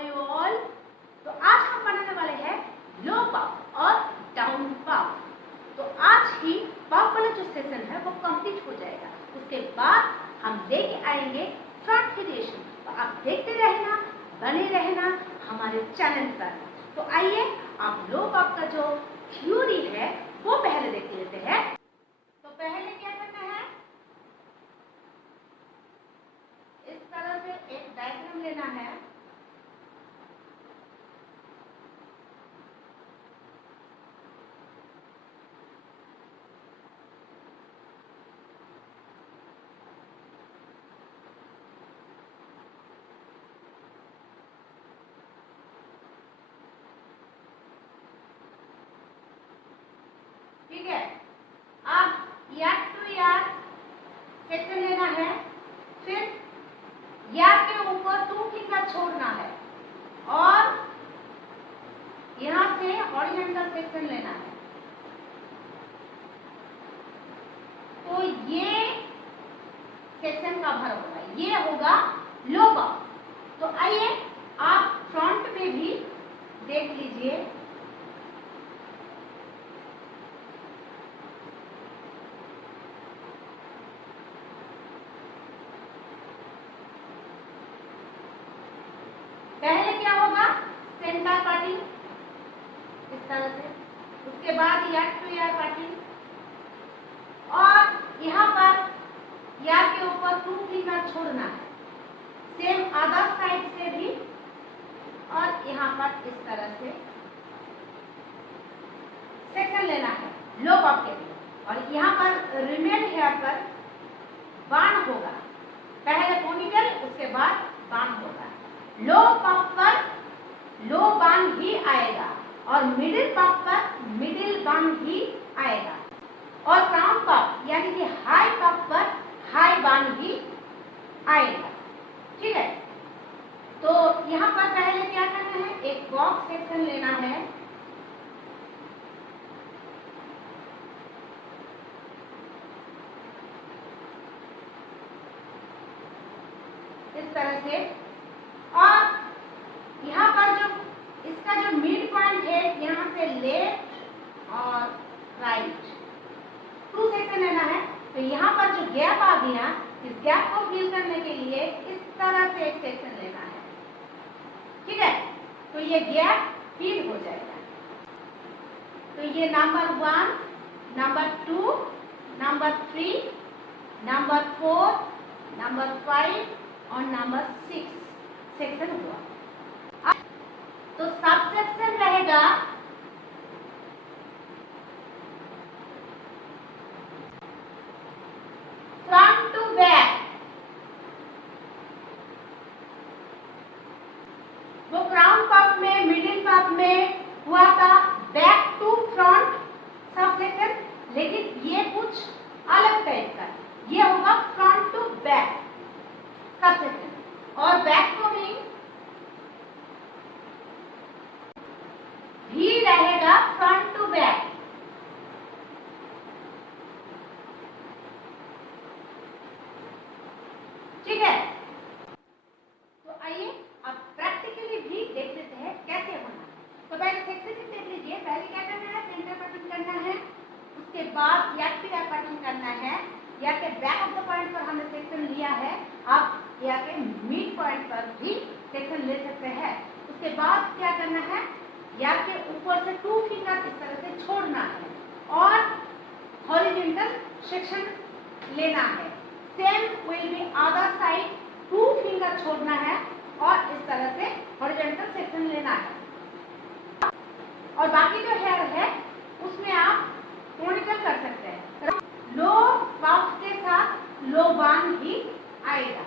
Are you all? तो आज हम पढ़ने वाले हैं लो पफ और डाउन पफ। तो आज ही पफ वाला जो सेशन है वो कंप्लीट हो जाएगा। उसके बाद हम लेके आएंगे फ्रंट वेरिएशन। तो आप देखते रहना, बने रहना हमारे चैनल पर। तो आइए आप लो पफ का जो थ्योरी है वो पहले देख लेते हैं। तो पहले क्या करना है, इस तरह से एक डायग्राम लेना है। ठीक है, अब यार टू यार सेक्शन लेना है, फिर यार के ऊपर 2 फिंगर छोड़ना है और यहां से हॉरिजॉन्टल सेक्शन लेना है। तो ये सेक्शन का भर होगा, ये होगा लो पफ। तो आइए आप फ्रंट में भी देख लीजिए। पहले क्या होगा, सेंटर पार्टिंग इस तरह से, उसके बाद यार टू यार पार्टिंग और यहाँ पर यार के ऊपर 2 फिंगर छोड़ना है, सेम अदर साइड से भी, और यहाँ पर इस तरह से सेक्शन लेना है लो पफ के लिए। और यहाँ पर रिमेन हेयर पर बाण होगा, पहले पोनीटेल उसके बाद बाण होगा। लो पफ पर लो बाण ही आएगा और मिडिल पफ पर मिडिल बाण ही आएगा, और क्राउन पफ यानी कि हाई पफ पर हाई बाण ही आएगा। ठीक है, तो यहाँ पर पहले क्या करना है, एक बॉक्स सेक्शन लेना है। इस तरह से, और यहाँ पर जो इसका जो मिड पॉइंट है, यहाँ से लेफ्ट और राइट 2 सेक्शन लेना है। तो यहाँ पर जो गैप आ गया, इस गैप को फिल करने के लिए इस तरह से एक सेक्शन लेना है। ठीक है, तो ये गैप फिल हो जाएगा। तो ये number 1, number 2, number 3, number 4, number 5 और नंबर 6 सेक्शन हुआ। तो सब सेक्शन रहेगा फ्रंट टू बैक। वो क्राउन पफ में, मिडिल पफ में हुआ था back to front sub section, लेकिन ये कुछ अलग टाइप का, ये होगा front to back sub section. और बैक को भी रहेगा फ्रंट टू बैक। ठीक है, तो आइए अब प्रैक्टिकली भी देख लेते हैं कैसे होना है। तो पहले सेक्शन देख लीजिए। पहले क्या करना है, सेंटर कटिंग करना है, उसके बाद यार टू यार कटिंग करना है। यार के बैक ऑफ द पॉइंट पर हमने सेक्शन लिया है, आप यार के मिड पॉइंट पर भी सेक्शन ले सकते हैं। उसके बाद क्या करना है, यार के ऊपर से 2 फिंगर इस तरह से छोड़ना है और हॉरिजॉन्टल सेक्शन लेना है। Same will be other side, 2 finger छोड़ना है और इस तरह से हॉरिजॉन्टल सेक्शन लेना है। और बाकी जो हेयर है उसमें आप पोनीटेल कर सकते हैं। लो पफ के साथ लो बाण ही आएगा।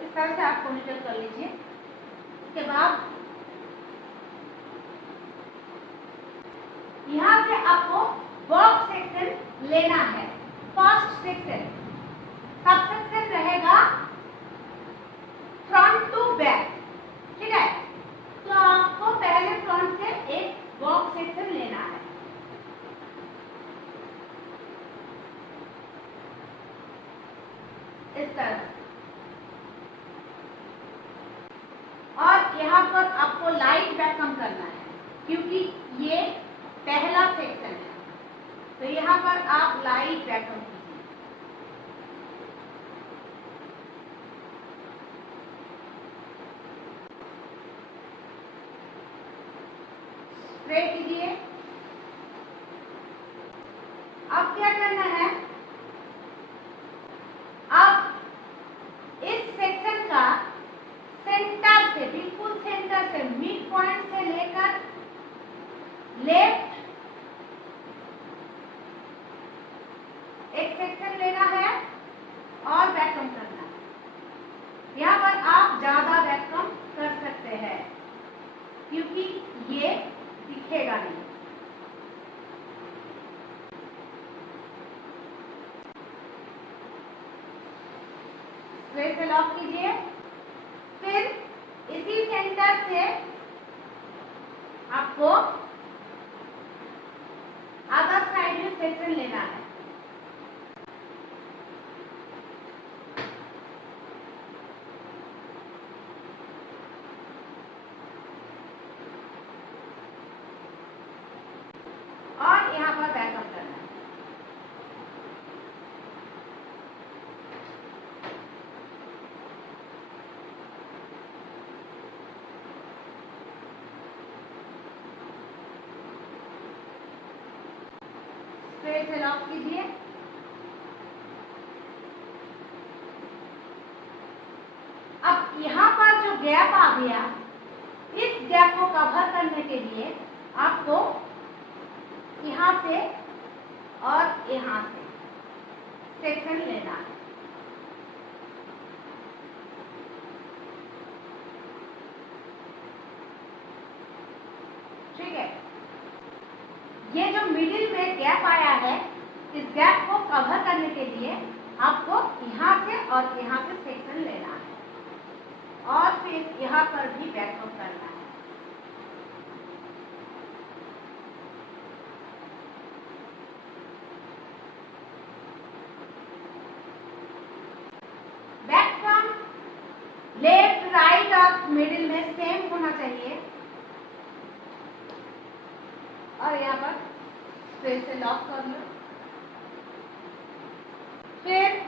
इस तरह से आप पोनीटेल कर लीजिए। उसके बाद यहाँ से आपको बॉक्स सेक्शन लेना है। फर्स्ट सेक्शन सब सेक्शन रहेगा फ्रंट इस तरह। और यहाँ पर आपको लाइट वैक्यूम करना है क्योंकि ये पहला सेक्शन है, तो यहाँ पर आप लाइट वैक्यूम कीजिए। स्प्रे कीजिए। अब क्या करना है, अब इस सेक्शन का सेंटर से, बिल्कुल सेंटर से, मिड पॉइंट से लेकर लेफ्ट एक सेक्शन लेना है और वैक्यूम करना है। यहाँ पर आप ज्यादा वैक्यूम कर सकते हैं क्योंकि ये दिखेगा नहीं। स्प्रे से लॉक कीजिए। फिर इसी सेंटर से आपको अदर साइड में सेक्शन लेना है। और यहाँ पर बैकअप करना है। स्प्रे से लॉक कीजिए। अब यहाँ पर जो गैप आ गया, इस गैप को कवर करने के लिए आपको यहाँ से और यहाँ से सेक्शन लेना है। ठीक है, ये जो मिडिल में गैप आया है, इस गैप को कवर करने के लिए आपको यहाँ से और यहाँ से सेक्शन लेना है और फिर यहाँ पर भी वैक्यूम करना है। वैक्यूम लेफ्ट, राइट और मिडिल में सेम होना चाहिए। और यहाँ पर स्प्रे से लॉक कर लो। फिर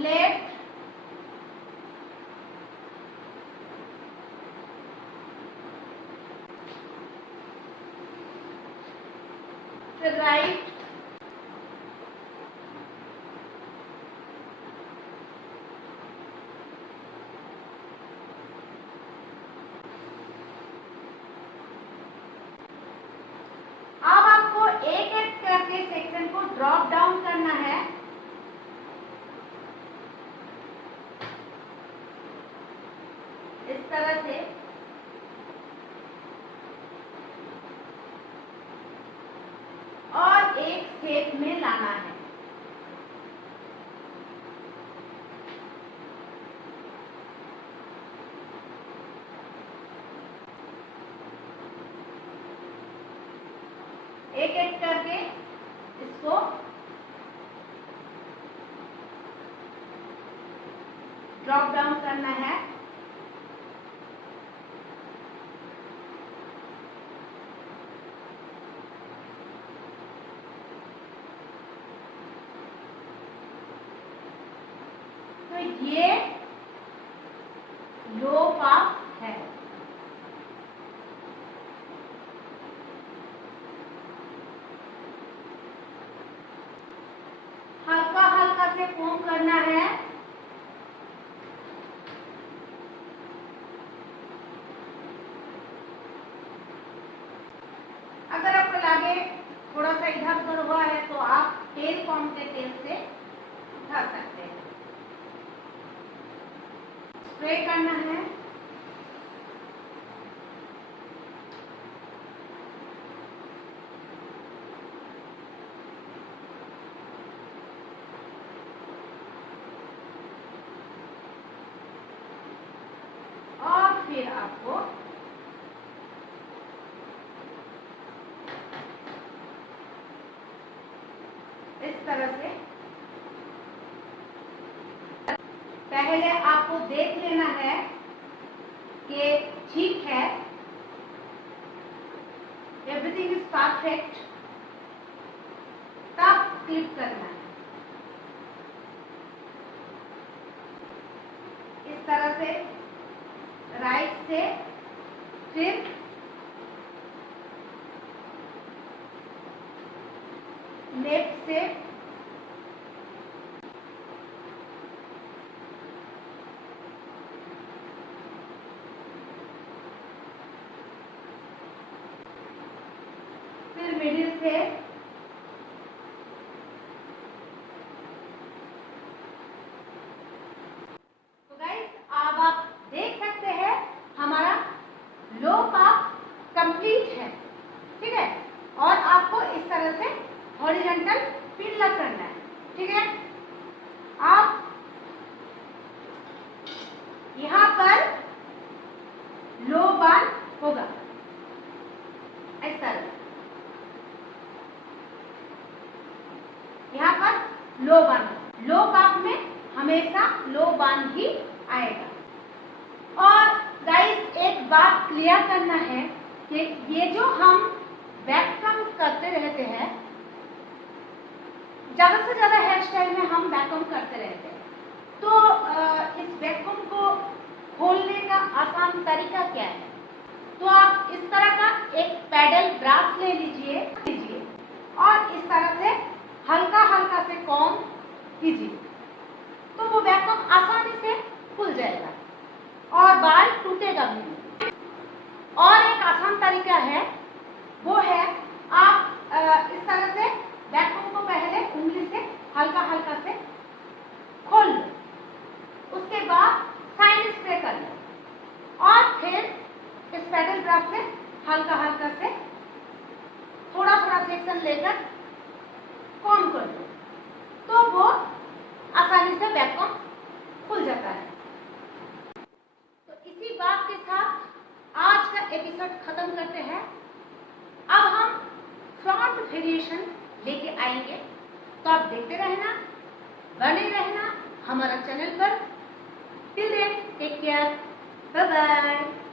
लेफ्ट, फिर राइट, एक एक करके सेक्शन को ड्रॉप डाउन करना है। इस तरह से और एक शेप में लाना है। एक एक करके इसको ड्रॉप डाउन करना है। तो ये लो पास है। हल्का हल्का से कोम करना है। अगर आपको लगे थोड़ा सा इधर उधर हुआ है तो आप तेल कॉम के तेल से उठा सकते हैं। स्प्रे करना है। और फिर आपको इस तरह से पहले आपको देख लेना है कि ठीक है, एवरीथिंग इज परफेक्ट, तब क्लिक करना है। इस तरह से राइट से, फिर लेफ्ट से, फिर मिडिल से, तो गाइस अब आप देख सकते हैं हमारा लो पाप कंप्लीट है, ठीक है। और आपको इस तरह से हॉरिजॉन्टल पिन लग करना है, ठीक है। आप यहां पर लो बान होगा इस तरह, यहाँ पर लो बान, लो पाप में हमेशा लो बान ही आएगा। और गाइस एक बात क्लियर करना है कि ये जो हम वैक्यूम करते रहते हैं, ज्यादा से ज्यादा हेयर स्टाइल में हम वैक्यूम करते रहते हैं, तो इस वैक्यूम को खोलने का आसान तरीका क्या है? तो आप इस तरह का एक पैडल ब्रश ले लीजिए और इस तरह से हल्का हल्का से कॉम्ब कीजिए, तो वो वैक्यूम आसानी से खुल जाएगा और बाल टूटेगा भी नहीं। और एक आसान तरीका है, वो है आप इस तरह से वैक्यूम को पहले उंगली से हल्का हल्का से खोल लो, उसके बाद साइन स्प्रे कर लो और फिर इस पैडल ब्रश से हल्का हल्का से थोड़ा थोड़ा सेक्शन लेकर कॉम्ब कर दो, तो वो आसानी से वैक्यूम खुल जाता है। तो इसी बात के साथ आज का एपिसोड खत्म करते हैं। अब हम फ्रंट वेरिएशन लेके आएंगे, तो आप देखते रहना, बने रहना हमारा चैनल पर। Till then take care, bye bye.